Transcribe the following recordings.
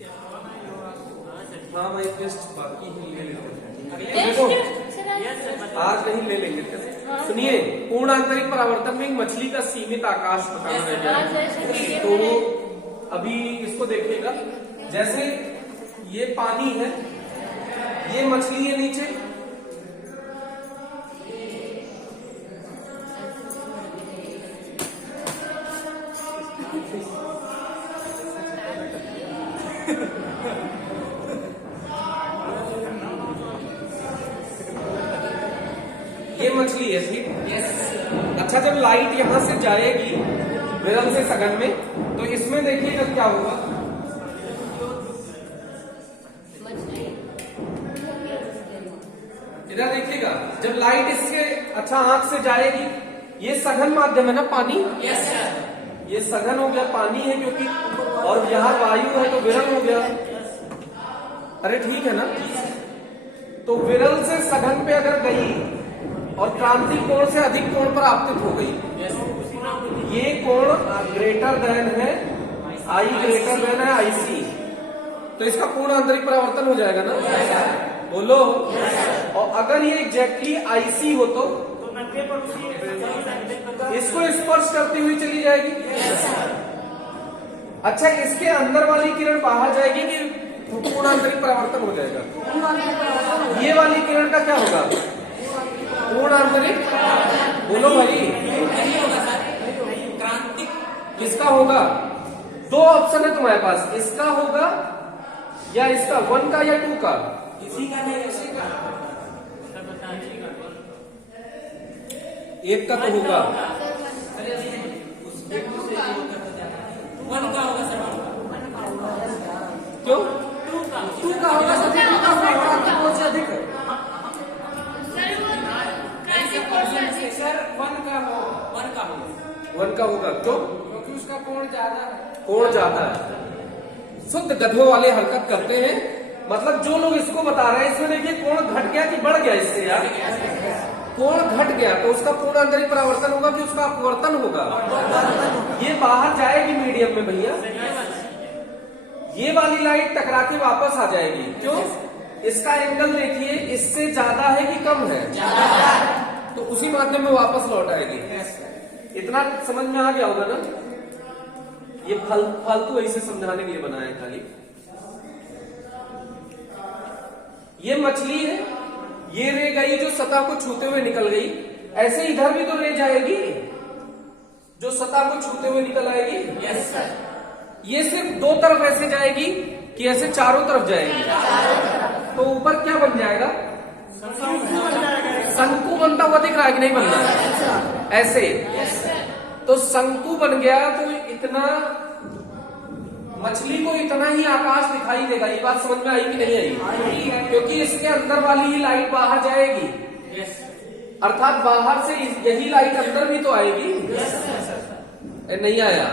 हाँ भाई टेस्ट बाकी ही ले लेते हैं। देखो आज नहीं ले लेंगे। सुनिए, पूर्ण आंतरिक परावर्तन में मछली का सीमित आकाश बताना है। तो अभी इसको देखिएगा, जैसे ये पानी है, ये मछली है नीचे, ये मछली है ठीक। अच्छा, जब लाइट यहां से जाएगी विरल से सघन में, तो इसमें देखिएगा क्या होगा। इधर देखिएगा, जब लाइट इसके अच्छा आंख से जाएगी, ये सघन माध्यम है ना पानी। Yes sir. ये सघन हो गया, पानी है क्योंकि, और यहाँ वायु है तो विरल हो गया। अरे ठीक है ना। तो विरल से सघन पे अगर गई और क्रांति कोण से अधिक कोण पर आपतित हो गई, ये कोण ग्रेटर देन है आई, ग्रेटर देन है आईसी, तो इसका पूर्ण आंतरिक परावर्तन हो जाएगा ना। बोलो। और अगर ये एग्जैक्टली आईसी हो तो इसको स्पर्श करती हुई चली जाएगी। अच्छा, इसके अंदर वाली किरण बाहर जाएगी कि पूर्ण आंतरिक परावर्तन हो जाएगा? ये वाली किरण का क्या होगा? पूर्ण आंतरिक। बोलो भाई, क्रांतिक किसका होगा? दो ऑप्शन है तुम्हारे पास, इसका होगा या इसका, 1 का या 2 का? इसी का नहीं, इसी का। एक का तो होगा। 1 का होगा सर। क्यों? 2 का होगा सर। 2 का होगा, बहुत से अधिक है सर। 1 का हो, 1 का होगा। 1 का होगा क्यों? क्योंकि उसका कोण ज्यादा है। कोण ज्यादा है। शुद्ध गधों वाले हरकत करते हैं। मतलब जो लोग इसको बता रहे हैं, इसमें देखिए कोण घट गया कि बढ़ गया इससे यार? कोण घट गया, तो उसका पूर्ण आंतरिक परावर्तन होगा कि उसका अपवर्तन होगा? ये बाहर जाएगी मीडियम में भैया, ये वाली लाइट टकरा के वापस आ जाएगी। क्यों? इसका एंगल देखिए, इससे ज्यादा है कि कम है? तो उसी माध्यम में वापस लौट आएगी। इतना समझ में आ गया होगा ना? ये फालतू ऐसे समझाने के लिए बनाया है खाली। ये मछली है, ये रे गई जो सतह को छूते हुए निकल गई, ऐसे इधर भी तो रे जाएगी जो सतह को छूते हुए निकल आएगी। Yes sir. ये सिर्फ दो तरफ ऐसे जाएगी कि ऐसे चारों तरफ जाएगी? तो ऊपर क्या बन जाएगा? शंकु बनता हुआ दिख रहा है कि नहीं बन रहा है? ऐसे। तो शंकु बन गया तो इतना, मछली को इतना ही आकाश दिखाई देगा। ये बात समझ में आई कि नहीं आई? क्योंकि इसके अंदर वाली ही लाइट बाहर जाएगी, अर्थात बाहर से यही लाइट अंदर भी तो आएगी। नहीं आया?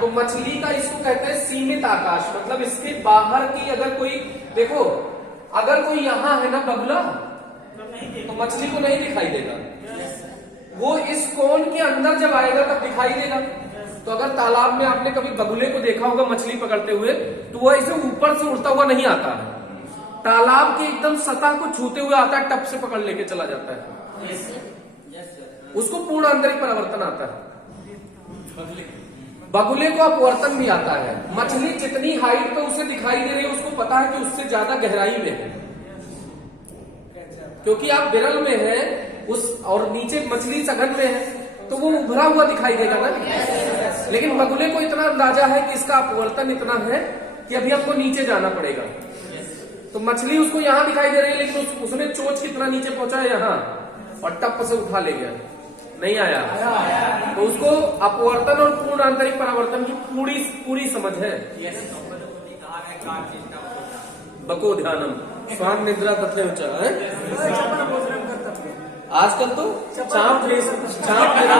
तो मछली का इसको कहते हैं सीमित आकाश। मतलब इसके बाहर की अगर कोई, देखो अगर कोई यहाँ है ना बगुला, तो मछली को नहीं दिखाई देगा। वो इस कोण के अंदर जब आएगा तब दिखाई देगा। तो अगर तालाब में आपने कभी बगुले को देखा होगा मछली पकड़ते हुए, तो वो ऐसे ऊपर से उड़ता हुआ नहीं आता है, तालाब के एकदम सतह को छूते हुए आता है, टप से पकड़ लेके चला जाता है। उसको पूर्ण आंतरिक परावर्तन आता है। बगुले को अपवर्तन भी आता है। मछली जितनी हाइट पे उसे दिखाई दे रही है, उसको पता है कि उससे ज्यादा गहराई में है, क्योंकि आप विरल में है उस, और नीचे मछली सघन में है, तो वो उभरा हुआ दिखाई देगा ना। लेकिन बगुले को इतना अंदाजा है कि इसका अपवर्तन इतना है कि अभी हमको नीचे जाना पड़ेगा। तो मछली उसको यहाँ दिखाई दे रही है, लेकिन उसने चोंच कितना नीचे पहुंचा है यहाँ, और टप से उठा ले गया। नहीं आया? तो उसको अपवर्तन और पूर्ण आंतरिक परावर्तन की पूरी समझ है। बको ध्यानम स्वान निद्रा तथा है। आजकल तो चाप है ना।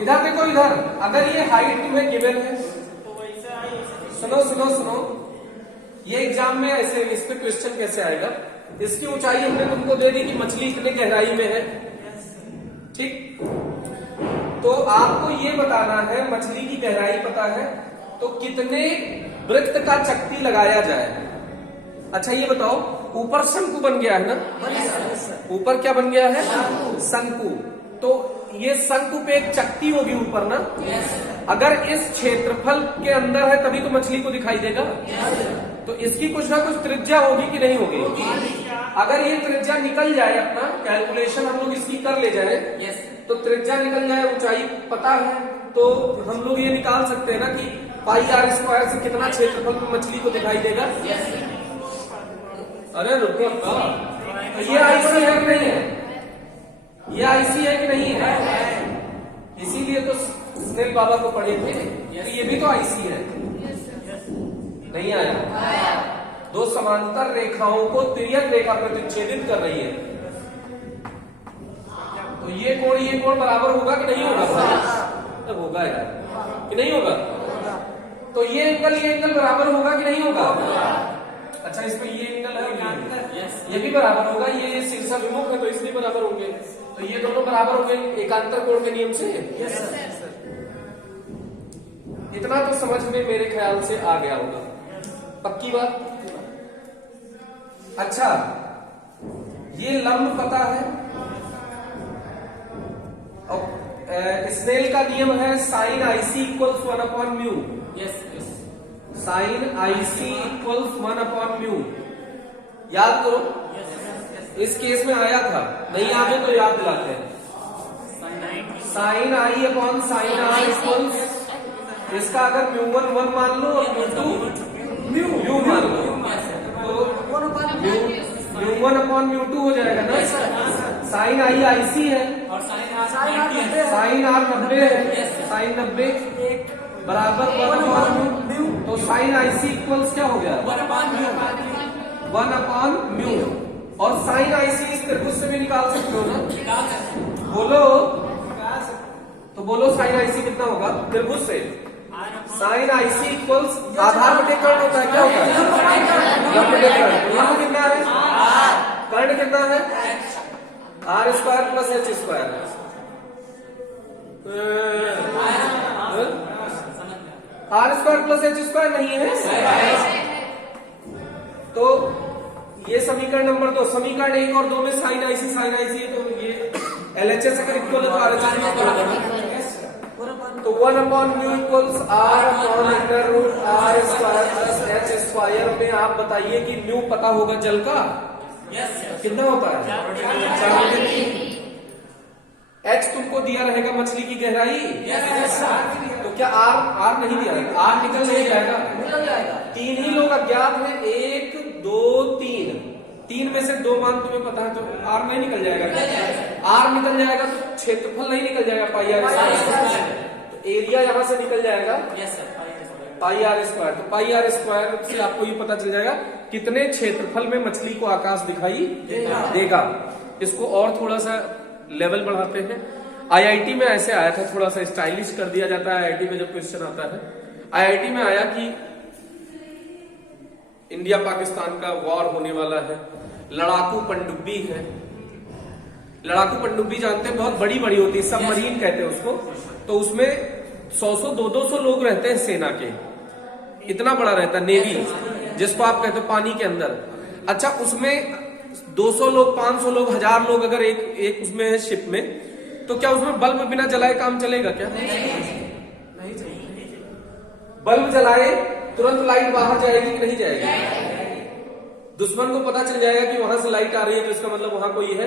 इधर देखो, इधर अगर ये हाइट तुम्हें गिवन है, सुनो सुनो सुनो, ये एग्जाम में ऐसे इस पे क्वेश्चन कैसे आएगा? इसकी ऊंचाई हमने तुमको दे दी कि मछली इतने गहराई में है, ठीक। तो आपको ये बताना है, मछली की गहराई पता है तो कितने वृत्त का चक्ति लगाया जाए। अच्छा ये बताओ, ऊपर शंकु बन गया है ना, ऊपर क्या बन गया है, शंकु। तो ये शंकु पे एक चक्ति होगी ऊपर ना, अगर इस क्षेत्रफल के अंदर है तभी तो मछली को दिखाई देगा। तो इसकी कुछ ना कुछ त्रिज्या होगी कि नहीं होगी? अगर ये त्रिज्या निकल जाए, अपना कैलकुलेशन हम लोग इसकी कर ले जाए, तो त्रिज्या निकल जाए, ऊंचाई पता है, तो हम लोग ये निकाल सकते हैं ना कि पाई आर स्क्वायर से कितना क्षेत्रफल में मछली को दिखाई देगा। अरे रुको, ये आईसी है कि नहीं है? ये आईसी है कि नहीं है? इसीलिए तो स्नेल बाबा को पढ़े थे, तो ये भी तो आईसी है। नहीं आया? दो समांतर रेखाओं को तिर्यक रेखा प्रतिच्छेदित कर रही है, तो ये कोण बराबर होगा कि नहीं होगा? तब होगा यार, कि नहीं होगा? तो ये एंगल बराबर होगा कि नहीं होगा? अच्छा, इसमें ये एंगल है, ये भी बराबर होगा, ये शीर्षा विमुख है तो इसलिए बराबर होंगे, तो ये दोनों बराबर होंगे एकांतर कोण के नियम से। इतना तो समझ में मेरे ख्याल से आ गया होगा, पक्की बात। अच्छा, ये लंब पता है, और स्नेल का नियम है sine IC equals 1/μ। Sine IC equals 1/μ। याद करो, इस केस में आया था, नहीं याद है तो याद दिलाते हैं। Sine i upon sine r equals, इसका अगर μ1 1 मान लो और μ2 म्यू मान लो, तो μ1 अपॉन μ2 हो जाएगा ना। साइन आई आईसी है और साइन आर 90 है, साइन 90 बराबर 1/μ, तो साइन आईसी इक्वल्स क्या हो गया? 1/μ। और साइन आईसी इस त्रिभुज से भी निकाल सकते हो ना, बोलो तो बोलो साइन आईसी कितना होगा त्रिभुज से? साइन आईसी इक्वल्स आधार बटे कर्ण होता है, क्या होता है? लंब बटे कर्ण। लंब कितना है? कर्ण कितना है? R square plus H square. R square plus H square नहीं है, तो ये समीकरण नंबर 2। समीकरण 1 और 2 में साइन आईसी है, तो ये एलएचएस अगर इक्वल है तो आरएचएस भी इक्वल है, तो 1/μ equals R upon under root R square plus H square में आप बताइए कि म्यू पता होगा जल का? कितना होता है? 4/3। एच तुमको दिया रहेगा मछली की गहराई, तो क्या आर नहीं दिया रहेगा? आर निकल नहीं जाएगा। 3 ही लोग अज्ञात हैं, 1 2 3, 3 में से 2 मान तुम्हें पता है, तो आर नहीं निकल जाएगा। आर निकल जाएगा तो क्षेत्रफल नहीं निकल जाएगा, पाई आर स्क्वायर, तो एरिया यहां से निकल जाएगा पाई आर स्क्वायर। तो पाई आर स्क्वायर से आपको ये पता चल जाएगा कितने क्षेत्रफल में मछली को आकाश दिखाई देगा। इसको और थोड़ा सा लेवल बढ़ाते हैं। आईआईटी में ऐसे आया था, थोड़ा सा स्टाइलिश कर दिया जाता है आईआईटी में जब क्वेश्चन आता है। आईआईटी में आया कि इंडिया पाकिस्तान का वॉर होने वाला है, लड़ाकू पनडुब्बी है। लड़ाकू पनडुब्बी जानते हैं, बहुत बड़ी बड़ी होती है, सबमरीन कहते हैं उसको। तो उसमें 100 200 लोग रहते हैं सेना के, इतना बड़ा रहता है नेवी, जिसको आप कहते हो पानी के अंदर। अच्छा, उसमें 200 लोग 500 लोग 1000 लोग अगर एक उसमें है शिप में, तो क्या उसमें बल्ब बिना जलाए काम चलेगा क्या? नहीं चलेगा। बल्ब जलाए तुरंत लाइट बाहर जाएगी कि नहीं जाएगी? दुश्मन को पता चल जाएगा कि वहां से लाइट आ रही है, तो इसका मतलब वहां कोई है।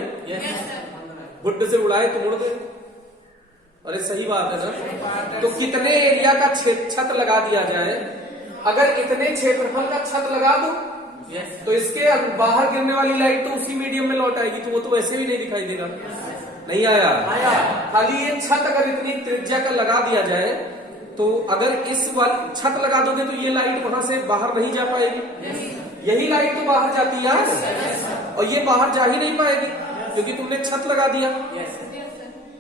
बुड्ढे से उड़ाए तो मुड़ दे। अरे सही बात है ना। तो कितने एरिया का छत लगा दिया जाए, अगर इतने क्षेत्रफल का छत लगा दो तो इसके बाहर गिरने वाली लाइट तो उसी मीडियम में लौट आएगी, तो वो तो वैसे भी नहीं दिखाई देगा। नहीं आया? खाली ये छत अगर इतनी त्रिज्या का लगा दिया जाए, तो अगर इस वाली छत लगा दोगे तो ये लाइट वहां से बाहर नहीं जा पाएगी। यही लाइट तो बाहर जाती है, और ये बाहर जा ही नहीं पाएगी क्योंकि तुमने छत लगा दिया।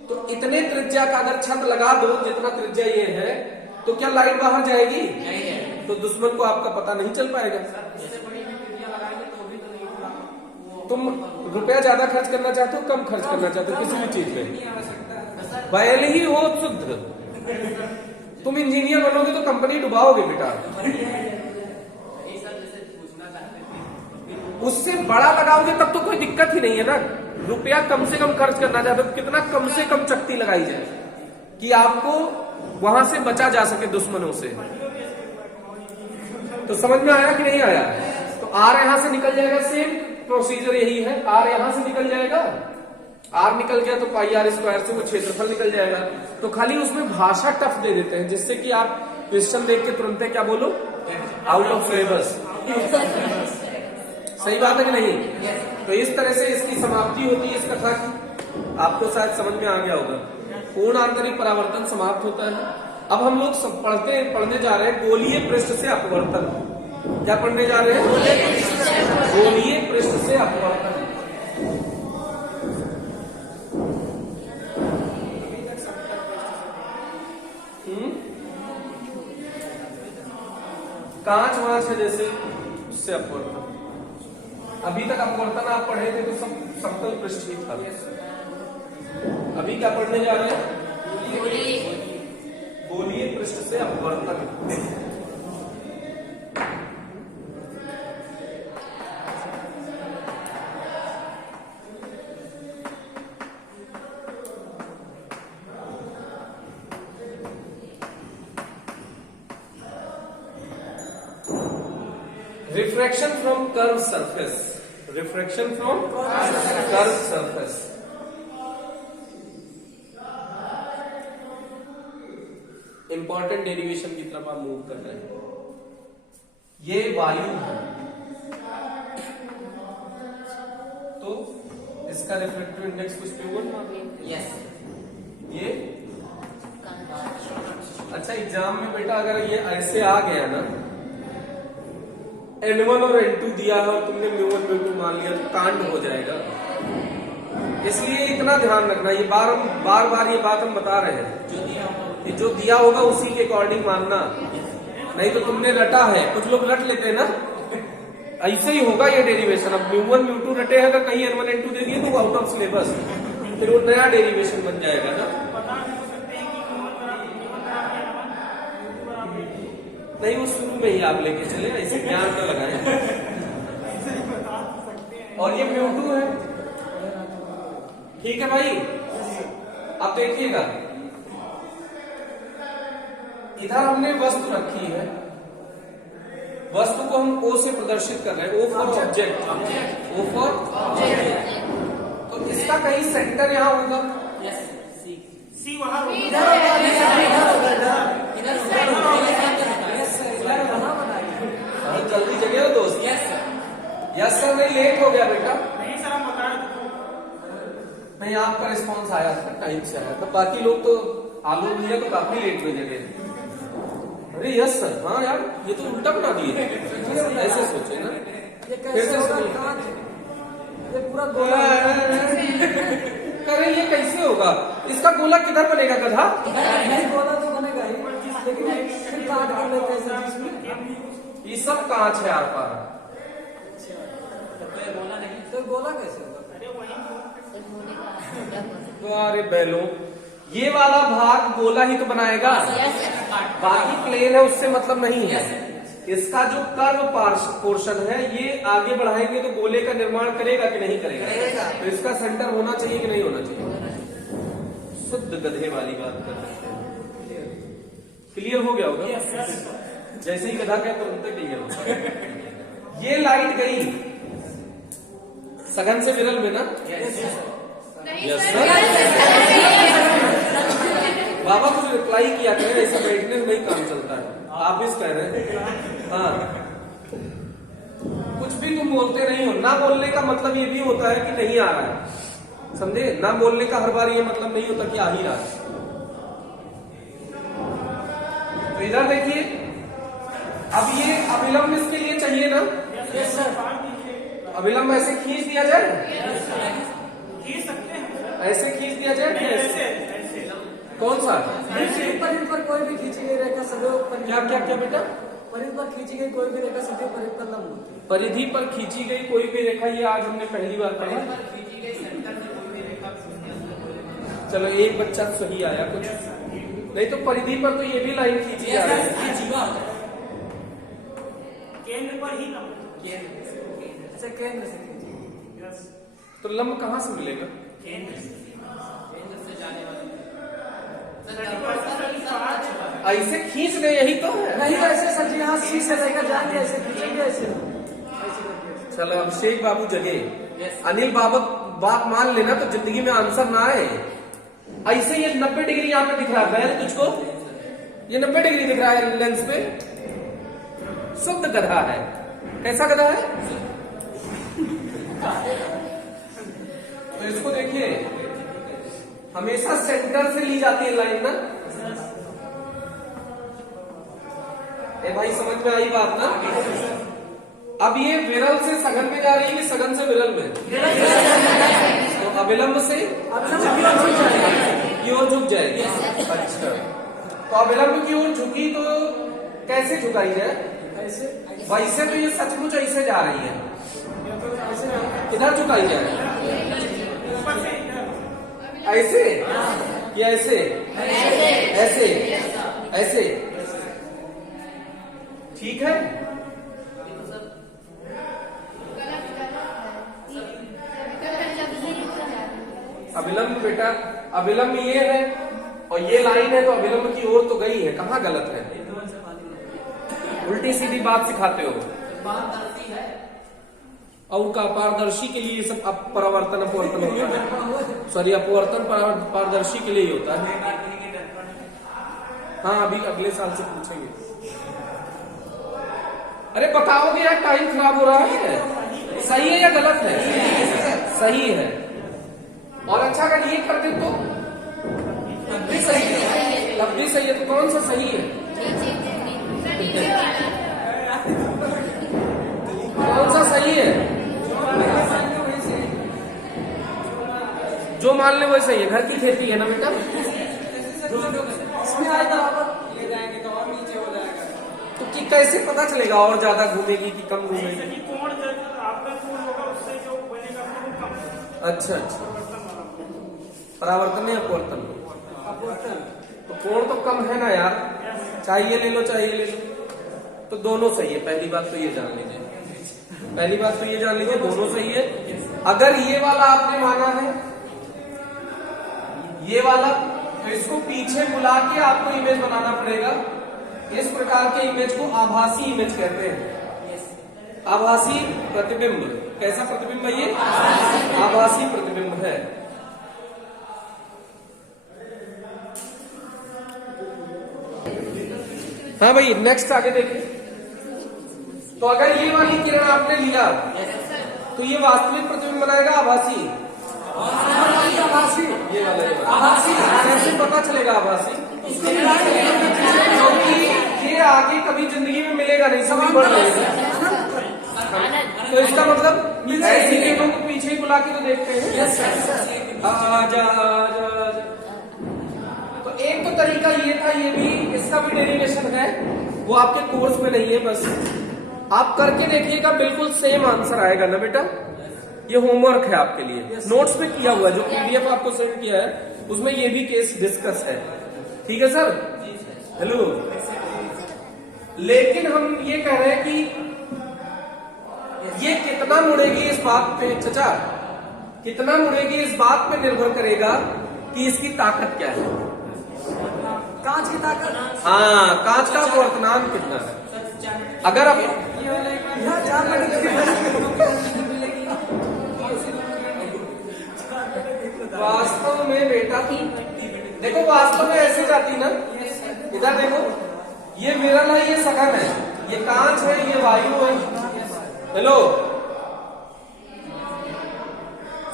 तो इतने त्रिज्या का अगर छत लगा दो जितना त्रिज्या ये है, तो क्या लाइट बाहर जाएगी? तो दुश्मन को आपका पता नहीं चल पाएगा। तुम रुपया ज्यादा खर्च करना चाहते हो, कम खर्च करना चाहते हो किसी भी चीज में? बैल ही हो शुद्ध। तुम इंजीनियर बनोगे तो कंपनी डुबाओगे बेटा। उससे बड़ा लगाओगे तब तो कोई दिक्कत ही नहीं है ना। रुपया कम से कम खर्च करना चाहते हो, कितना कम से कम चक्ति लगाई जाए कि आपको वहां से बचा जा सके दुश्मनों से। तो समझ में आया कि नहीं आया? तो आर यहां से निकल जाएगा, सेम प्रोसीजर यही है। आर यहां से निकल जाएगा, आर निकल गया तो पाई आर स्क्वायर से वो क्षेत्रफल निकल जाएगा। तो खाली उसमें भाषा टफ दे देते हैं जिससे कि आप क्वेश्चन देख के तुरंत क्या बोलो, आउट ऑफ सिलेबस। सही बात है कि नहीं? तो इस तरह से इसकी समाप्ति होती है इस कथा की। आपको शायद समझ में आ गया होगा। पूर्ण आंतरिक परावर्तन समाप्त होता है। अब हम लोग सब पढ़ने जा रहे हैं गोलीय पृष्ठ से अपवर्तन। क्या पढ़ने जा रहे हैं? गोलीय पृष्ठ से अपवर्तन। कांच वांच है जैसे, उससे अपवर्तन। अभी तक अपवर्तन आप पढ़े थे तो सब समतल पृष्ठ ही था। अभी क्या पढ़ने जा रहे हैं? गोलीय पृष्ठ से अपवर्तन। Refraction from curved surface. Refraction from curved surface. Important derivation की तरफ आप मूव कर रहे हैं। ये वायु है तो इसका रिफ्लेक्टिव इंडेक्स कुछ पे बोलना। यस। ये अच्छा, एग्जाम में बेटा अगर ये ऐसे आ गया ना, N1 और N2 दिया है और तुमने μ1 μ2 मान लिया तो कांड हो जाएगा। इसलिए इतना ध्यान रखना, ये बार बार ये बात हम बता रहे हैं कि जो दिया होगा उसी के अकॉर्डिंग मानना। नहीं तो तुमने रटा है, कुछ लोग रट लेते हैं ना, ऐसे ही होगा ये डेरिवेशन। अब μ1 μ2 रटे हैं, अगर कहीं N1 N2 दे दिए तो वो आउट ऑफ सिलेबस, फिर वो नया डेरिवेशन बन जाएगा ना। नहीं, वो शुरू में ही आप लेके चले, ऐसे ज्ञान न लगाए। और ये μ2 है, ठीक है भाई। अब देखिएगा, इधर हमने वस्तु रखी है, वस्तु को हम O से प्रदर्शित कर रहे हैं। O for object, O for object. तो इसका कहीं सेंटर यहां होगा। सी वहां जल्दी जगह हो दोस्त। यस सर, नहीं लेट हो गया बेटा। नहीं सर, हम बता रहे थे। नहीं, आपका रिस्पॉन्स आया था, टाइम से आया था। बाकी लोग तो आलू लिया तो काफी लेट में जगह। अरे यस सर, हाँ यार, ये तो उल्टा बना दिए। ऐसे सोचे ना, फिर से ये पूरा गोला करे, ये कैसे होगा? इसका गोला किधर बनेगा गधा? नहीं, गोला तो बनेगा ही, लेकिन फिर काट कर लेते हैं सर जिसमें। ये सब कांच है आर पार। तो गोला कैसे होगा? तो अरे बैलो, ये वाला भाग गोला ही तो बनाएगा, बाकी प्लेन है उससे मतलब नहीं है। इसका जो कर्व पोर्शन है ये आगे बढ़ाएंगे तो गोले का निर्माण करेगा कि नहीं करेगा? तो इसका सेंटर होना चाहिए कि नहीं होना चाहिए? शुद्ध गधे वाली बात कर रहे हैं। क्लियर हो गया होगा? जैसे ही गधा क्या तुरंत क्लियर होगा। ये लाइट गई सघन से विरल में ना। Yes sir. बाबा कुछ रिप्लाई किया करें, ऐसे बैठने में नहीं काम चलता है। आप इस कह रहे हैं, हाँ, कुछ भी तुम बोलते नहीं हो। ना बोलने का मतलब ये भी होता है कि नहीं आ रहा है, समझे? ना बोलने का हर बार ये मतलब नहीं होता कि आ ही रहा है। तो इधर देखिए, अब ये अविलंब इसके लिए चाहिए ना। Yes sir. अविलंब ऐसे खींच दिया जाए, खींच सकते हैं, ऐसे खींच दिया जाए, ऐसे कौन सा? परिध पर कोई भी खींची गई रेखा सदैव क्या क्या क्या बेटा? परिध पर खींची गई कोई भी रेखा सदैव परिध पर लंब होती है। परिधि पर खींची गई कोई भी रेखा, ये आज हमने पहली बार पढ़ा। चलो एक बच्चा सही आया कुछ, नहीं तो परिधि पर तो ये भी लाइन खींची जा रही है। ये जीवा होता है। केंद्र पर ही ना केंद्र ऐसे केंद्र से कीजिए। यस तो लंब कहाँ से मिलेगा? केंद्र से जाने वाले ऐसे खींच दे, यही तो है। नहीं ऐसे सर जी यहाँ सी से लेकर जाएंगे ऐसे खींचेंगे ऐसे करके। चलो अभिषेक बाबू जगे, अनिल बाबू बात मान लेना तो जिंदगी में आंसर ना आए। ऐसे ये 90 डिग्री यहाँ पे दिख रहा है तुझको, ये 90 डिग्री दिख रहा है लेंस पे, शुद्ध गधा है। कैसा गधा है? तो इसको देखिए, हमेशा सेंटर से ली जाती है लाइन ना। ए भाई समझ में आई बात ना? अब ये विरल से सघन में जा रही है कि सघन से विरल में? तो अविलंब से की ओर झुक जाएगी। अच्छा, तो अविलंब की ओर झुकी तो कैसे झुकाई जाए? ऐसे वैसे तो ये सचमुच ऐसे जा रही है, ऐसे इधर झुकाई जाए, ऐसे या ऐसे? ऐसे ऐसे ठीक है। अविलंब बेटा, अविलंब ये है और ये लाइन है, तो अविलंब की ओर तो गई है, कहाँ गलत है? उल्टी सीधी बात सिखाते हो। और का पारदर्शी के लिए सब परावर्तन अपवर्तन होता है, सॉरी अपवर्तन पारदर्शी के लिए ही होता है। हाँ अभी अगले साल से पूछेंगे। अरे बताओगे यार, टाइम खराब हो रहा है। सही है या गलत है? सही है। और अच्छा अगर ये करते तो तब भी सही है, तब भी सही है। तो कौन सा सही है? कौन सा सही है? जो मान ले वही सही है। घर की खेती है ना बेटा, इसमें आए बराबर ले जाएंगे तो और नीचे हो जाएगा। तो कि कैसे पता चलेगा और ज्यादा घूमेगी कि कम घूमेगी? कोण आपका कोण होगा उससे जो बनेगा वो कम। अच्छा अच्छा, परावर्तन या अपवर्तन? तो कोण तो कम है ना यार, चाहिए ले लो चाहिए ले लो। तो दोनों सही है। पहली बात तो ये जान लीजिए, पहली बात तो ये जान लीजिए दोनों सही है। अगर ये वाला आपने माना है, ये वाला, तो इसको पीछे बुला के आपको इमेज बनाना पड़ेगा। इस प्रकार के इमेज को आभासी इमेज कहते हैं। आभासी प्रतिबिंब। कैसा प्रतिबिंब है ये? आभासी प्रतिबिंब है। हाँ भाई नेक्स्ट आगे देखिए। तो अगर ये वाली किरण आपने लिया तो ये वास्तविक प्रतिबिंब बनाएगा आभासी? ये वाला आभासी। कैसे पता चलेगा आभासी? क्योंकि ये आगे कभी जिंदगी में मिलेगा नहीं, सभी बढ़ जाएगा। तो इसका मतलब ऐसी किरणों को पीछे ही बुला के तो देखते हैं। आजा आजा। तो एक तो तरीका ये था, ये भी, इसका भी डेरिवेशन है, वो आपके कोर्स में नहीं है, बस आप करके देखिएगा, बिल्कुल सेम आंसर आएगा ना बेटा। ये होमवर्क है आपके लिए, नोट्स में किया हुआ है, जो पीडीएफ आपको सेंड किया है उसमें ये भी केस डिस्कस है। ठीक है सर? हेलो। लेकिन हम ये कह रहे हैं कि ये कितना मुड़ेगी इस बात पे, चचा कितना मुड़ेगी इस बात पे निर्भर करेगा कि इसकी ताकत क्या है। कांच की ताकत। हाँ, कांच का वर्तमान कितना है। अगर अब यहाँ 4 वास्तव में बेटा देखो, वास्तव में ऐसे जाती ना, इधर देखो, ये विरल है, ये सघन है, ये कांच है, ये वायु है। हेलो,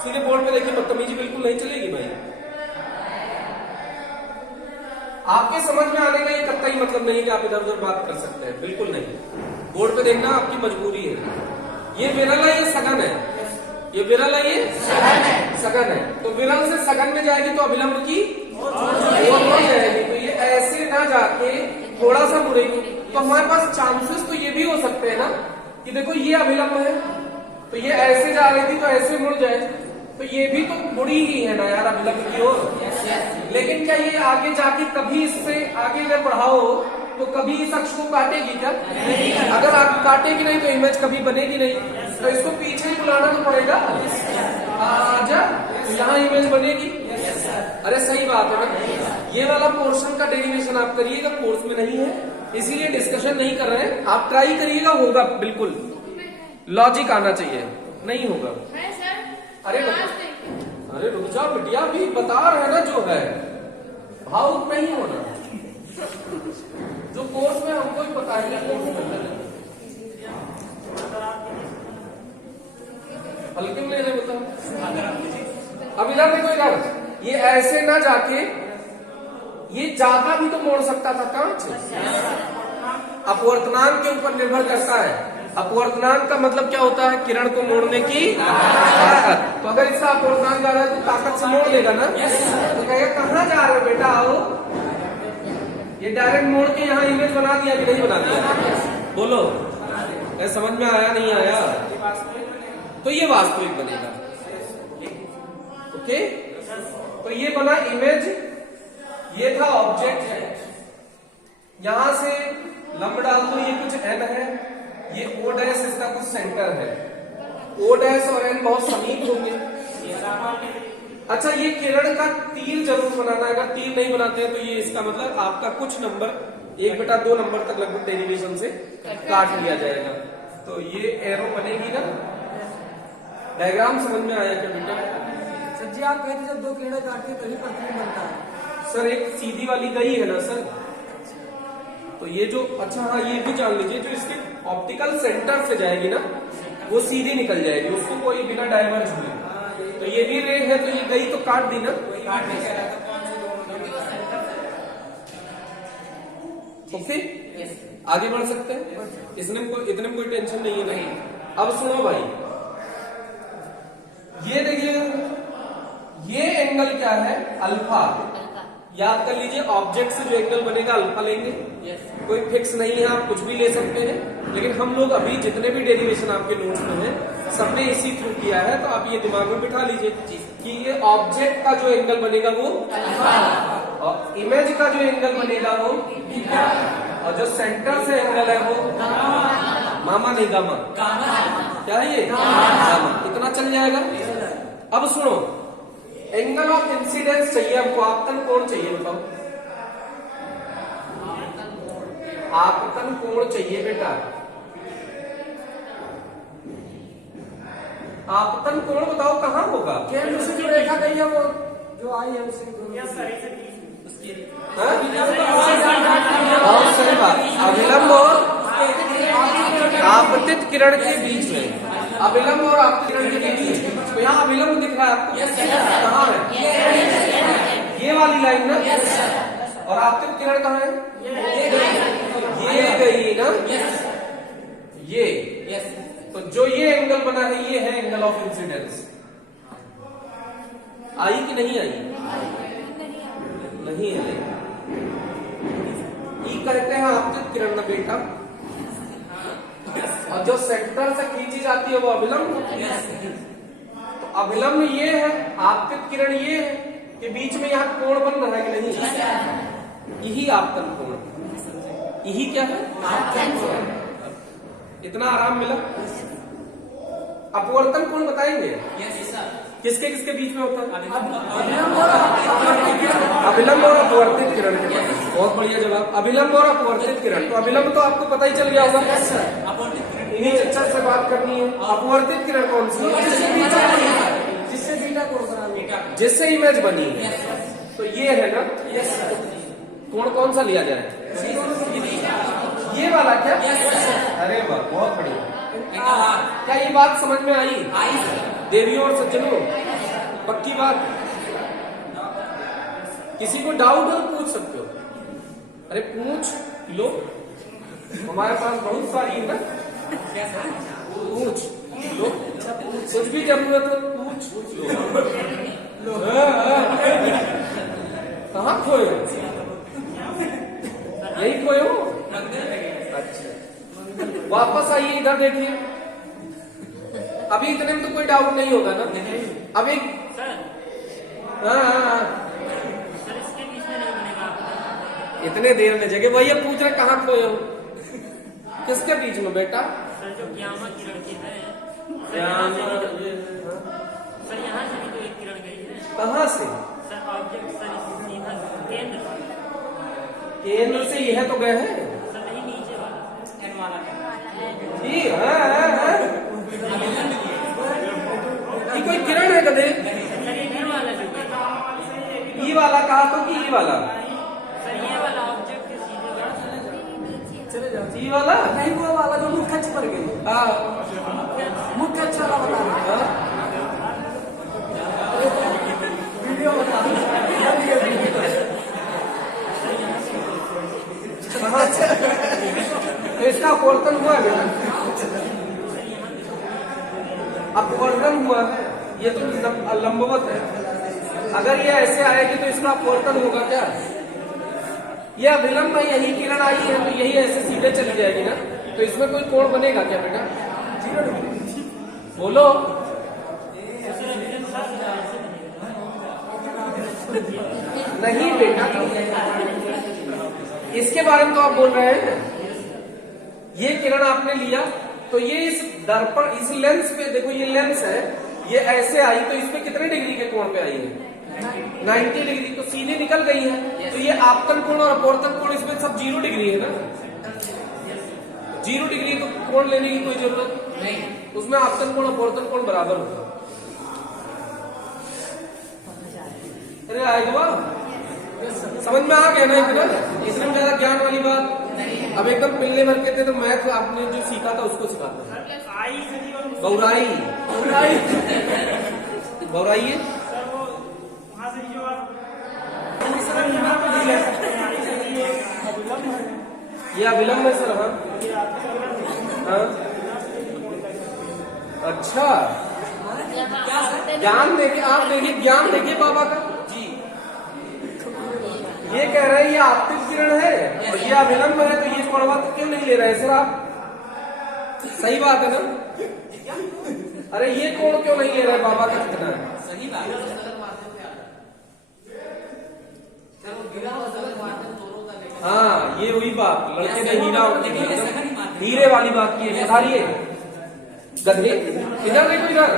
सीधे बोर्ड पे देखिए, बदतमीजी बिल्कुल नहीं चलेगी भाई। आपके समझ में आने का ये कतई मतलब नहीं कि आप इधर उधर बात कर सकते हैं, बिल्कुल नहीं। बोर्ड पे देखना आपकी मजबूरी है। ये विरल है, ये सघन है, ये विरल है, ये सघन है। तो विरल से सघन में जाएगी तो अभिलंब की ओर बढ़ जाएगी, तो ये ऐसे ना जाके थोड़ा सा मुड़ेगी। तो हमारे पास चांसेस तो ये भी हो सकते हैं ना कि देखो ये अभिलंब है, तो ये ऐसे जा रही थी तो ऐसे मुड़ जाए, तो ये भी तो मुड़ी ही है ना यार अभिलंब की ओर। लेकिन क्या ये आगे जाके कभी इससे आगे अगर बढ़ाओ तो कभी इस अक्ष को काटेगी क्या? अगर आप काटेगी नहीं तो इमेज कभी बनेगी नहीं, तो इसको पीछे ही बुलाना तो पड़ेगा। आजा, यहाँ इमेज बनेगी। अरे सही बात है ना। ये वाला पोर्शन का डेरिवेशन आप करिएगा, कोर्स में नहीं है इसीलिए डिस्कशन नहीं कर रहे हैं। आप ट्राई करिएगा, होगा बिल्कुल। लॉजिक आना चाहिए, नहीं होगा। अरे रुक जाओ बिटिया, भी बता रहे ना जो है, भावुक नहीं होना। जो कोर्स में हमको ही पता है कोर्स में हल्के में नहीं बताओ। अब इधर देखो, इधर ये ऐसे ना जाके ये ज्यादा भी तो मोड़ सकता था कांच। अपवर्तनांक के ऊपर निर्भर करता है। अपवर्तनांक का मतलब क्या होता है? किरण को मोड़ने की ताकत। तो अगर इसका अपवर्तनांक आ रहा है तो ताकत से मोड़ लेगा ना। तो कहेगा कहाँ जा रहे हो बेटा, आओ। ये डायरेक्ट मोड़ के यहाँ इमेज बना दिया कि नहीं बना दिया? बोलो, समझ में आया नहीं आया? तो ये वास्तविक बनेगा। ओके, तो ये बना इमेज, ये था ऑब्जेक्ट। यहां से लंब डाल दो, ये कुछ एन है, ये ओ डैश इसका कुछ सेंटर है। ओ डैश और एन बहुत समीप होंगे। अच्छा, ये किरण का तीर जरूर बनाना है। अगर तीर नहीं बनाते हैं तो ये इसका मतलब आपका कुछ नंबर 1/2 नंबर तक लगभग डेरिवेशन से काट लिया जाएगा। तो ये एरो बनेगी ना। डायग्राम समझ में आया क्या बेटा? सर जी आप कहते जब 2 किरणें काटती तभी प्रतिबिंब बनता है। सर एक सीधी वाली गई है ना सर, तो ये जो, अच्छा हाँ ये भी जान लीजिए, जो इसके ऑप्टिकल सेंटर से जाएगी ना वो सीधी निकल जाएगी, उसको कोई बिना डाइवर्ज हुए। तो ये भी रे है, तो ये गई तो काट दी ना। ओके, आगे बढ़ सकते हैं, इतने में कोई टेंशन नहीं है। नहीं, अब सुनो भाई, ये देखिए, ये एंगल क्या है? अल्फा। याद कर लीजिए, ऑब्जेक्ट से जो एंगल बनेगा अल्फा लेंगे। कोई फिक्स नहीं है, आप कुछ भी ले सकते हैं, लेकिन हम लोग अभी जितने भी डेरिवेशन आपके नोट्स में हैं सबने इसी थ्रू किया है। तो आप ये दिमाग में बिठा लीजिए कि ये ऑब्जेक्ट का जो एंगल बनेगा वो अल्फा, और इमेज का जो एंगल बनेगा वो बीटा, और जो सेंटर से एंगल है वो मामा नहीं गामा। क्या है ये? गामा। इतना चल जाएगा। अब सुनो, एंगल ऑफ इंसिडेंस चाहिए हमको। आपतन कोण चाहिए, बताओ। आपतन कोण चाहिए बेटा। आपतन कोण बताओ कहाँ होगा? केंद्र से जो रेखा गई है वो जो आई है उसे बहुत सही बात। अभिलंब और आपतित किरण के बीच में, अभिलंब और आपतित किरण के बीच में, तो यहाँ अभिलंब दिख रहा है आपको? कहाँ है? ये वाली लाइन ना। और आपतित किरण कहाँ है? ये गई ना, ये। तो जो ये एंगल बना है ये है एंगल ऑफ इंसिडेंस। आई कि नहीं आई? नहीं है। ई कहते हैं आपतित किरण ना बेटा, और जो सेंटर से खींची जाती है वो अभिलंब होती है। तो अभिलंब ये है, आपतित किरण ये है कि बीच में यहाँ कोण बन रहा है कि नहीं? यही आपतन कोण, यही क्या है? इतना आराम मिला। अपवर्तन कोण बताएंगे? किसके किसके बीच में होता है? अभिलंब और अपवर्तित किरण के बीच। बहुत बढ़िया जवाब, अभिलंब और अपवर्तित किरण। तो अभिलंब तो आपको पता ही चल गया होगा, इन्हीं चर्चा से बात करनी है। अपवर्तित किरण कौन सी? जिससे बीटा कोण बना, जिससे इमेज बनी है। तो ये है ना। कोण कौन सा लिया जाए? ये वाला क्या? अरे वाह, बहुत बढ़िया। क्या ये बात समझ में आई? देवियों और सज्जनों, पक्की बात। किसी को डाउट हो पूछ सकते हो। अरे पूछ लो, हमारे पास बहुत सारी है ना। पूछ लो, कुछ भी जरूरत हो पूछ लो। कहाँ खोए हो? यही खोए हो? अच्छा, वापस आइए, इधर देखिए। अभी इतने में तो कोई डाउट नहीं होगा ना? अब एक सर हाँ सर इसके बीच में नहीं बनेगा आपका। इतने देर में जगह वही पूछ रहे कहाँ खोए हो? किसके बीच में बेटा? सर जो ग्यामा किरण की है सर यहाँ से भी तो एक किरण गई है कहाँ से? सर। ऑब्जेक्ट सर सीधा केंद्र केंद्र से यह तो गए हैं सर, नहीं नीचे वाला एन वाला जी। हाँ। ये कोई किरण है कदे? सर ये वाला जो है ई वाला कहा तो कि ई वाला? सर ये वाला ऑब्जेक्ट के सीधे वाला चले जाओ। ई वाला? नहीं वो वाला जो मुख्य अक्ष पर गई, हाँ मुख्य अक्ष वाला बता रहे हाँ। वीडियो बता कहाँ से? तो इसका अपवर्तन हुआ है बेटा? अपवर्तन हुआ है, ये तो लंबवत है। अगर ये ऐसे आएगी तो इसका अपवर्तन होगा क्या? ये अभिलंब में यही किरण आई है तो यही ऐसे सीधे चली जाएगी ना, तो इसमें कोई कोण बनेगा क्या बेटा? 0 डिग्री। बोलो। नहीं बेटा, इसके बारे में तो आप बोल रहे हैं। ये किरण आपने लिया तो ये इस दर्पण, इस लेंस पे देखो, ये लेंस है, ये ऐसे आई तो इस पे कितने डिग्री के कोण पे आई है? 90 डिग्री, तो सीधे निकल गई है। तो ये आपतन कोण और अपवर्तन कोण इसमें सब 0 डिग्री है ना? 0 डिग्री तो कोण लेने की कोई जरूरत नहीं, उसमें आपतन कोण अपवर्तन कोण बराबर होगा। अरे आएगा, समझ में आ गया ना? इतना इसमें ज्यादा ज्ञान वाली बात। अब एकदम पिल्ले भर के थे तो मैथ आपने जो सीखा था उसको सिखाता है। आई सही और गौराई गौराइए। सर वो वहाँ से जो आप ये अविलंब है सर। हाँ अच्छा, ज्ञान देखिए, आप देखिए ज्ञान देखिए बाबा का जी। ये कह रहे हैं ये आपतित किरण है और ये अविलंब है, तो ये कोणवत क्यों नहीं ले रहे सर आप? सही बात है ना? अरे ये कोण क्यों नहीं ले रहे बाबा का? कितना है? सही बात हाँ ये वही बात, लड़के ने हीरे वाली बात की है। सुधारिए गधे, इधर देखो इधर।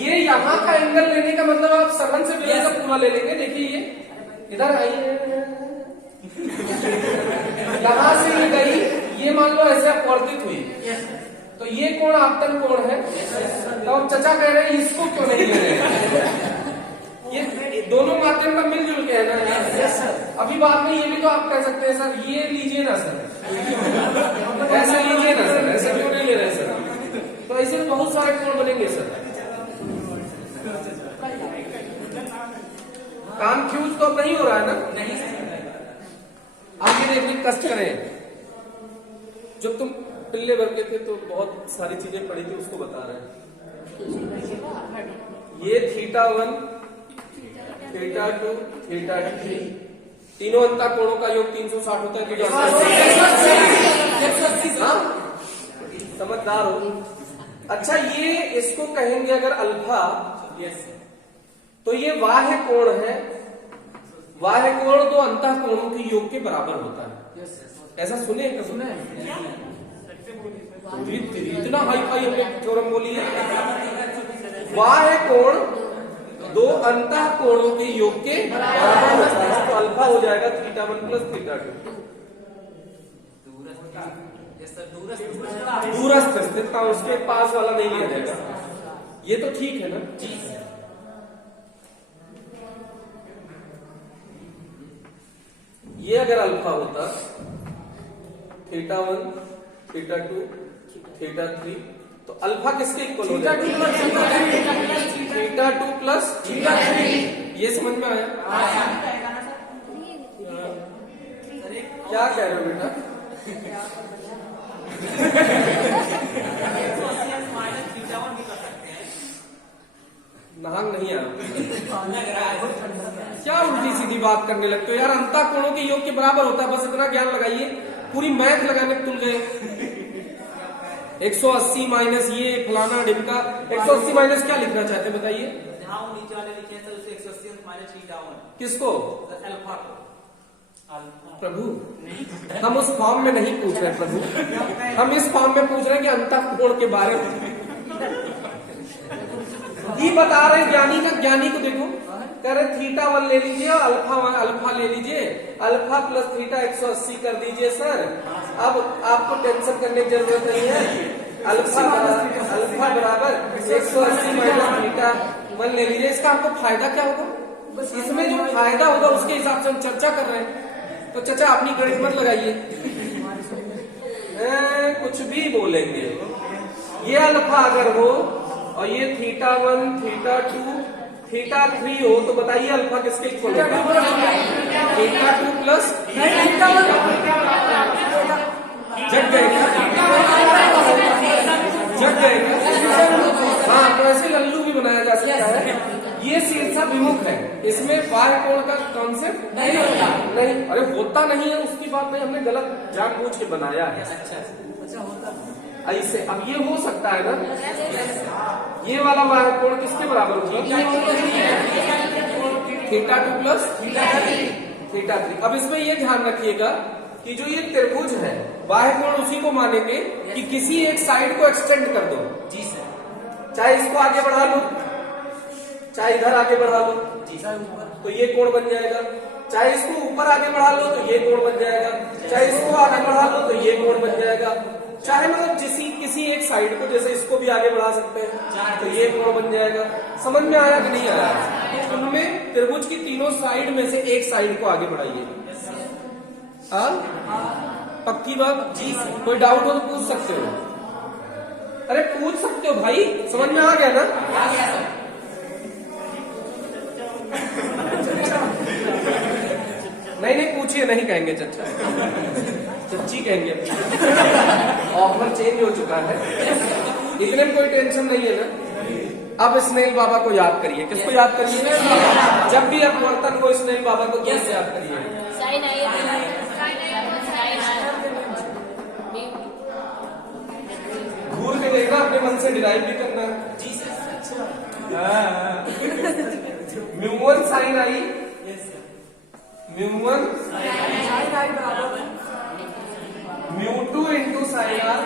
ये यहाँ का एंगल लेने का मतलब आप सघन से बिल्कुल का पूरा ले लेंगे। देखिए ये इधर आइए, यहाँ से ये गई, ये मान लो ऐसे अपवर्तित हुई, तो ये कोण आपतन कोण है। तो अब चचा कह रहे हैं इसको क्यों नहीं ले रहे हैं? ये दोनों माध्यम का मिलजुल के है ना यार। अभी बाद में ये भी तो आप कह सकते हैं सर ये लीजिए ना सर, ऐसे लीजिए ना सर, ऐसे क्यों नहीं ले रहे सर? तो ऐसे बहुत सारे कोण बनेंगे सर। काम फ्यूज तो नहीं हो रहा है ना? नहीं आगे देखने कष्ट करें। जब तुम पिल्ले भर के थे तो बहुत सारी चीजें पढ़ी थी, उसको बता रहे हैं। ये θ1 θ2 θ3 तीनों अंता कोणों का योग 360 होता है कि हाँ? समझदार हो। अच्छा ये इसको कहेंगे अगर अल्फा, तो ये बाह्य कोण है। बाह्य कोण दो अंतः कोणों के योग के बराबर होता है। ऐसा सुने क्या? सुना है? इतना हाई फाई हमने थ्योरम बोली है। बाह्य कोण दो अंतः कोणों के योग के बराबर होता है, तो अल्फा हो जाएगा θ1 + θ2। दूरस्थ स्थित, उसके पास वाला नहीं लिया जाएगा। ये तो ठीक है ना? ये अगर अल्फा होता θ1 θ2 θ3, तो अल्फा किसके इक्वल हो जाएगा? θ2 + θ3। ये समझ में आया? क्या कह रहे हो बेटा? नाहंग नहीं आया क्या उल्टी सीधी बात करने लगते हो यार? अंता कोणों के योग के बराबर होता है, बस इतना ज्ञान लगाइए। पूरी मैथ लगाने तुल गए। 180 माइनस ये फलाना ढिमका। 180 माइनस क्या लिखना चाहते हैं बताइए? जहाँ वो नीचे वाले लिखे हैं सर उसे 180 माइनस 3 डाउन किसको? अल्फा को। प्रभु हम उस फॉर्म में नहीं पूछ रहे प्रभु, हम इस फॉर्म में पूछ रहे हैं कि अंतःकोण के बारे में ये बता रहे हैं। ज्ञानी को देखो, कह रहे θ1 ले लीजिए और अल्फा ले लीजिए, अल्फा प्लस थीटा 180 कर दीजिए सर। अब आपको टेंशन करने की जरूरत नहीं है। अल्फा बराबर 180 माइनस θ1 ले लीजिए। इसका आपको फायदा क्या होगा? इसमें जो फायदा होगा उसके हिसाब से हम चर्चा कर रहे हैं। तो चाचा अपनी गणित मत लगाइए, कुछ भी बोलेंगे। ये अल्फा अगर हो और ये θ1 θ2 θ3 हो तो बताइए अल्फा किसके इक्वल होगा? θ2 प्लस जग गए हाँ, तो ऐसे लल्लू भी बनाया जा सकता है। ये शीर्षा विमुख है, इसमें बाह्य कोण का कॉन्सेप्ट नहीं होता। नहीं, अरे होता नहीं है उसकी बात नहीं, हमने गलत जानबूझ के बनाया है। अच्छा होता ऐसे। अब ये हो सकता है ना, ये वाला बाह्य कोण किसके बराबर होगा? θ2 प्लस θ3। अब इसमें ये ध्यान रखिएगा कि जो ये त्रिभुज है बाह्य कोण उसी को मानेंगे कि किसी एक साइड को एक्सटेंड कर दो। जी सर। चाहे इसको आगे बढ़ा लो, चाहे इधर आगे बढ़ा लो, तो ये कोण बन जाएगा। चाहे इसको ऊपर आगे बढ़ा लो तो ये कोण बन जाएगा, चाहे इसको आगे बढ़ा लो तो ये कोण बन जाएगा। चाहे मतलब किसी एक साइड को, जैसे इसको भी आगे बढ़ा सकते हैं तो ये कोण बन जाएगा। समझ में आया कि नहीं आया? तो उनमें त्रिभुज की तीनों साइड में से एक साइड को आगे बढ़ाइए। पक्की बात? जी। कोई डाउट हो तो पूछ सकते हो। अरे पूछ सकते हो भाई, समझ में आ गया ना? आ गया सर। नहीं पूछिए, नहीं कहेंगे चच्चा, चच्ची कहेंगे। ऑफर चेंज हो चुका है, इतने में कोई टेंशन नहीं है ना। अब स्नेल बाबा को याद करिए। किसको याद करिए? जब भी आप बर्तन को स्नेल बाबा को कैसे याद करिए? घूर के देखना, अपने मन से डिराइव भी करना। जी sir. Mu one sine I, mu one mu two into sine R.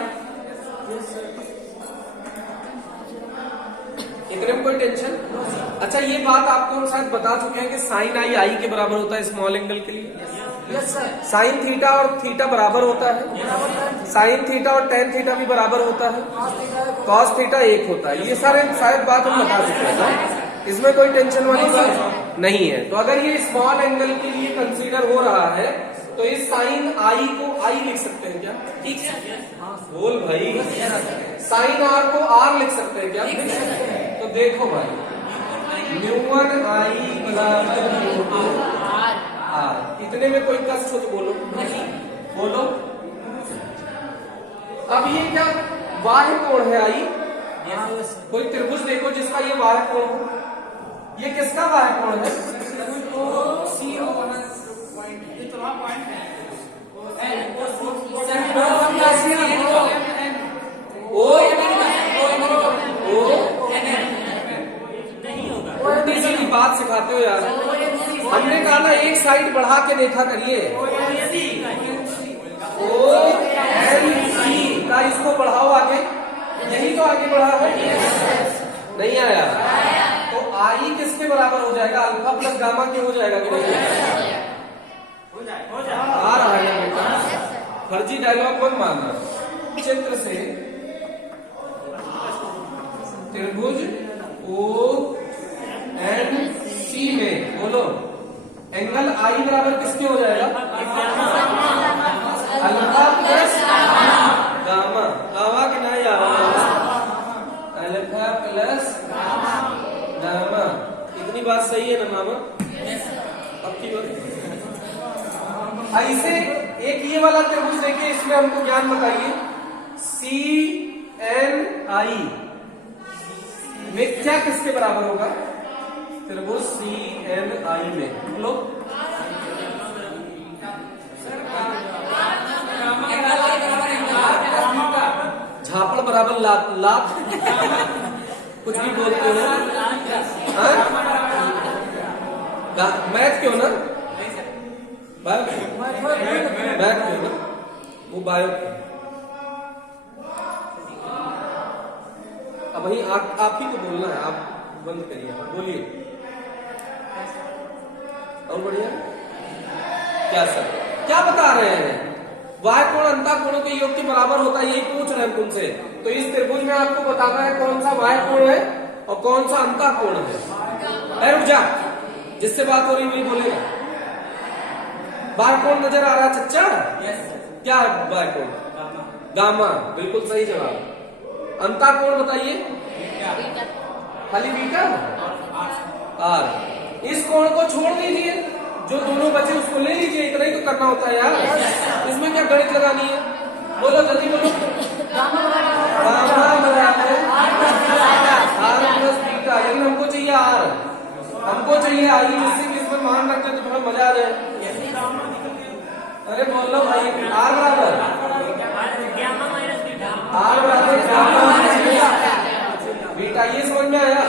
इतने में कोई टेंशन? अच्छा, ये बात आपको हम शायद बता चुके हैं कि साइन आई के बराबर होता है स्मॉल एंगल के लिए। साइन थीटा और थीटा बराबर होता है, साइन थीटा और टेन थीटा भी बराबर होता है, कॉस थीटा 1 होता है। ये सारे शायद बात हम बता चुके हैं, इसमें कोई टेंशन वाली बात नहीं है। तो अगर ये स्मॉल एंगल के लिए कंसीडर हो रहा है तो इस साइन आई को आई लिख सकते हैं क्या? ठीक है, बोल भाई। साइन आर को आर लिख सकते हैं क्या? तो देखो भाई, म्यू1 आई बराबर म्यू2 आर। इतने में कोई कष्ट हो तो बोलो, बोलो। अब ये क्या बाह्य कोण है आई? कोई त्रिभुज देखो जिसका ये बाह्य कोण हो। ये किसका बाह्य कोण है? उल्टी सीधी बात सिखाते हो यार। हमने कहा ना एक साइड बढ़ा के देखा करिए। ONC का इसको बढ़ाओ आगे, यही तो आगे बढ़ा है। नहीं आया? तो आई किसके बराबर हो जाएगा? अल्फा प्लस गामा के हो जाएगा कि नहीं? आ रहा है बेटा, फर्जी डायलॉग मत मानना। चित्र से त्रिभुज ONC में बोलो एंगल आई बराबर किसके हो जाएगा? Alpha plus gamma. गामा के ना यार, अल्फा प्लस गामा। इतनी बात सही है ना मामा? अब की बात ऐसे एक ये वाला त्रिभुज देखिए, इसमें हमको ज्ञान बताइए। CNI में क्या किसके बराबर होगा? त्रिभुज CNI में बोलो। झापड़ बराबर लात लात कुछ भी बोलते हो। मैथ क्यों ना, मैथ क्यों ना, वो बायो। अब वही आप ही को बोलना है, आप बंद करिए, बोलिए। और बढ़िया क्या सर क्या बता रहे हैं? वाय कोण अंतः कोणों के योग के बराबर होता है, यही पूछ रहे हैं तुमसे। तो इस त्रिभुज में आपको बताना है कौन सा वाय कोण है और कौन सा अंतः कोण है। रुक जा, जिससे बात हो रही वही बोलेगा। वाय कोण नजर आ रहा है चच्चा? क्या वाय कोण? गामा, बिल्कुल सही जवाब। अंतः कोण बताइए। खाली बीटा आर। इस कोण को छोड़ दीजिए, जो दोनों बचे उसको ले लीजिए, इतना ही तो करना होता है यार। इसमें क्या गणित लगानी है? बोलो जल्दी बोलो। गामा बराबर आर प्लस बीटा, यानी हमको चाहिए आर, हमको चाहिए आई, जिससे कि इसमें मान रखते तो थोड़ा मजा आ जाए। अरे बोलो भाई, आर बराबर बीटा, ये समझ में आया?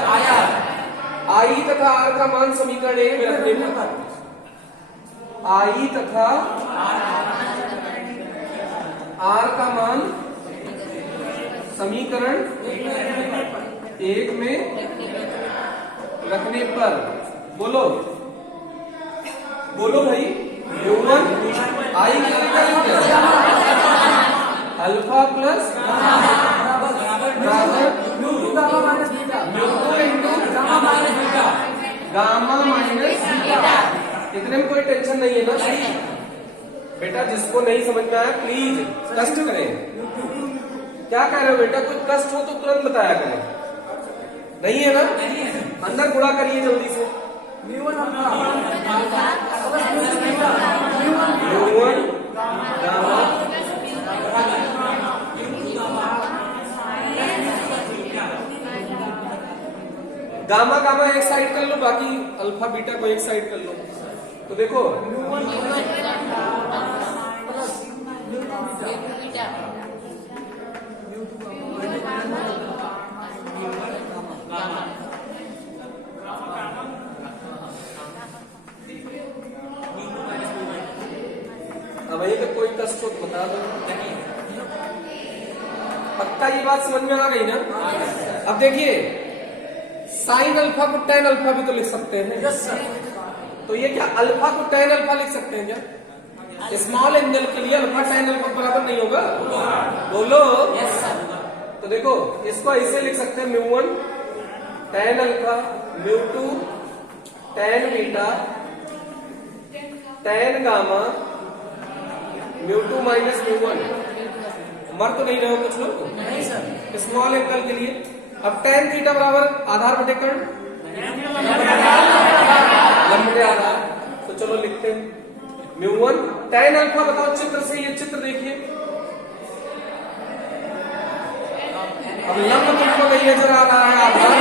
आई तथा आर का मान समीकरण एक में रखने पर, आई तथा आर का मान समीकरण एक में रखने पर, बोलो बोलो भाई। U1 आई alpha plus gamma minus beta. इतने में कोई टेंशन नहीं है ना बेटा? जिसको नहीं समझ में आया प्लीज कष्ट करें। क्या कह रहे हो बेटा? कोई कष्ट हो तो तुरंत बताया करें। नहीं है ना? अंदर गुणा करिए जल्दी से। U1 गामा गामा एक साइड कर लो, बाकी अल्फा बीटा को एक साइड कर लो। तो देखो अब वही तो कोई कष्ट हो तो बता दो। पक्का ये बात समझ में आ गई ना? अब देखिए, साइन अल्फा को टेन अल्फा भी तो लिख सकते हैं। तो ये क्या अल्फा को टेन अल्फा लिख सकते हैं क्या? स्मॉल एंगल के लिए अल्फा टेन अल्फा बराबर नहीं होगा? बोलो। तो देखो, इसको ऐसे लिख सकते हैं, μ1 tan alpha, μ2 tan beta, tan gamma, μ2 minus μ1। मर तो नहीं रहे हो कुछ लोग? नहीं सर। स्मॉल एंगल के लिए अब टेन थीटा बराबर आधार बटे कर्ण, लंबे आधार। तो चलो लिखते हैं μ1 टेन अल्फा। बताओ चित्र से, ये चित्र देखिए। अब लंब तुमको नहीं नजर आ रहा है, आधार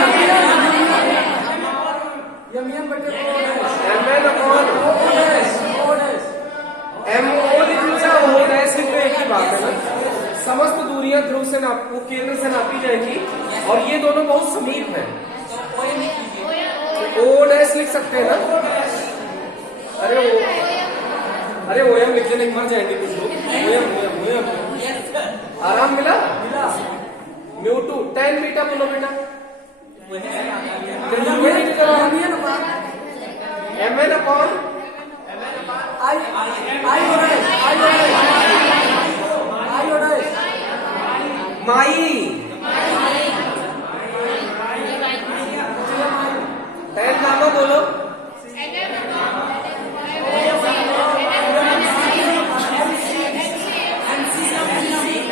MO लिख लो या O डैश लिख लो, एक ही बात है ना। समस्त दूरियां ध्रुव से वो केंद्र से नापी जाएंगी और ये दोनों बहुत समीप हैं। O डैश लिख सकते हैं ना? अरे OM लिख देने मर जाएंगे कुछ लोग। आराम मिला? μ2 टेन बीटा, बोलो बेटा। MN upon my, ten gamma बोलो।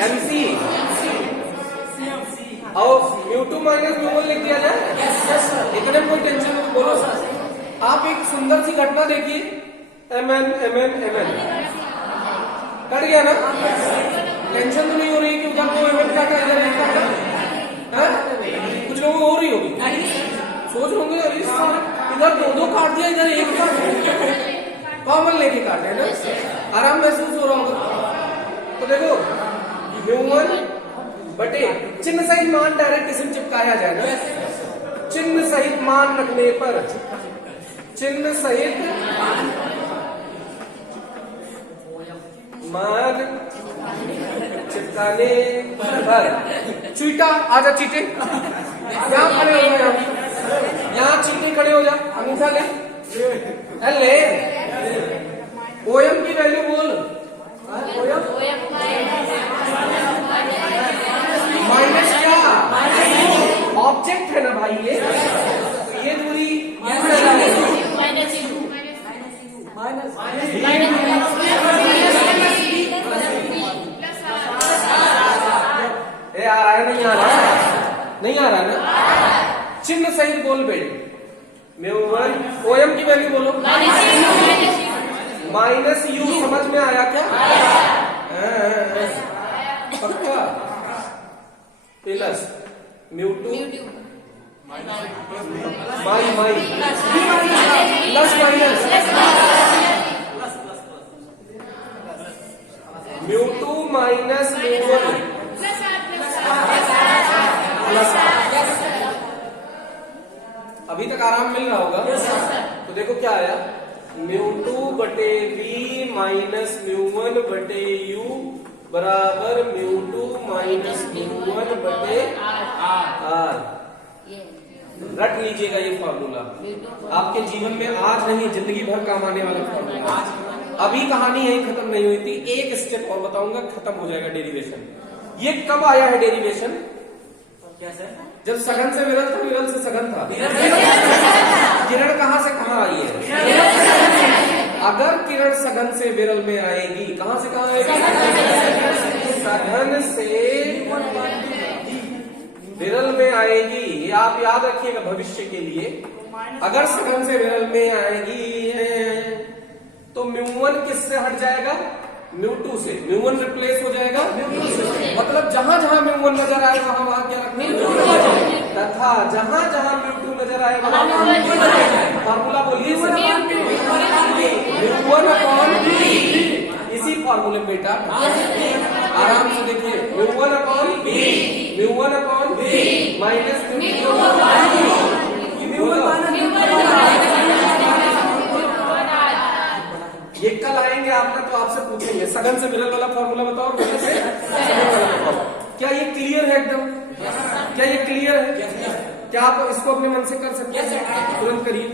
MC और μ2 माइनस μ1 लिख दिया जाए। इतने कोई टेंशन नहीं, बोलो सर। आप एक सुंदर सी घटना देखिए, MN MN MN कट गया ना? टेंशन तो नहीं हो रही कि उधर को MN क्या था, इधर एक था? कुछ लोगों को हो रही होगी, सोच होंगे इधर दो काट दिया, इधर एक काट दिया, कॉमन लेके काटे ना, आराम महसूस हो रहा होगा। तो देखो μ1 बटे चिन्ह सहित मान डायरेक्ट इसमें चिपकाया जाए ना। चिन्ह सहित मान रखने पर, चिन्ह सहित मान चिपकाने पर, चीटा आजा चीटे, यहाँ खड़े हो जाए, यहाँ चीटे खड़े हो जा, अंगूठा ले, ले ओएम की वैल्यू बोल, माइनस क्या, ऑब्जेक्ट है ना भाई ये, तो ये दूरी आ रहा है, नहीं आ रहा है, नहीं आ रहा है ना। चिन्ह सहित बोल बेटे, म्यू1 ओएम की वैल्यू बोलो, माइनस यू, समझ में आया क्या? पक्का, plus mu two my plus minus mu two minus mu one plus. अभी तक आराम मिल रहा होगा। तो देखो क्या आया, म्यू2 बटे वी माइनस म्यू1 बटे यू बराबर म्यू2 माइनस म्यू1 बटे आर। रट लीजिएगा ये फॉर्मूला, आपके जीवन में आज नहीं जिंदगी भर काम आने वाला फॉर्मूला। अभी कहानी यही खत्म नहीं हुई थी, एक स्टेप और बताऊंगा, खत्म हो जाएगा डेरिवेशन। ये कब आया है डेरिवेशन? क्या सर? जब सघन से विरल था, विरल से सघन था। किरण कहां से कहां आई है? अगर किरण सघन से विरल में आएगी, कहां से कहां आएगी? सघन से विरल में आएगी। ये आप याद रखिएगा भविष्य के लिए। अगर सघन से विरल में आएगी तो म्यू1 किससे हट जाएगा? म्यू2 से। म्यू1 रिप्लेस हो जाएगा म्यू2 से। मतलब जहां जहां म्यू1 नजर आए वहां वहां क्या रखना, तथा जहां जहां म्यू2 नजर आए वहां फॉर्मूला बोलिए, म्यू1 अपॉन बी। इसी फॉर्मूले में बेटा आराम से देखिए, mu one upon B, mu one upon B minus ये कल आएंगे आपका तो आपसे पूछेंगे सघन से विरल वाला फॉर्मूला बताओ और विरल से सघन वाला बताओ। क्या ये क्लियर है एकदम? क्या ये क्लियर है? क्या आप इसको अपने मन से कर सकते हैं? तुरंत करिए।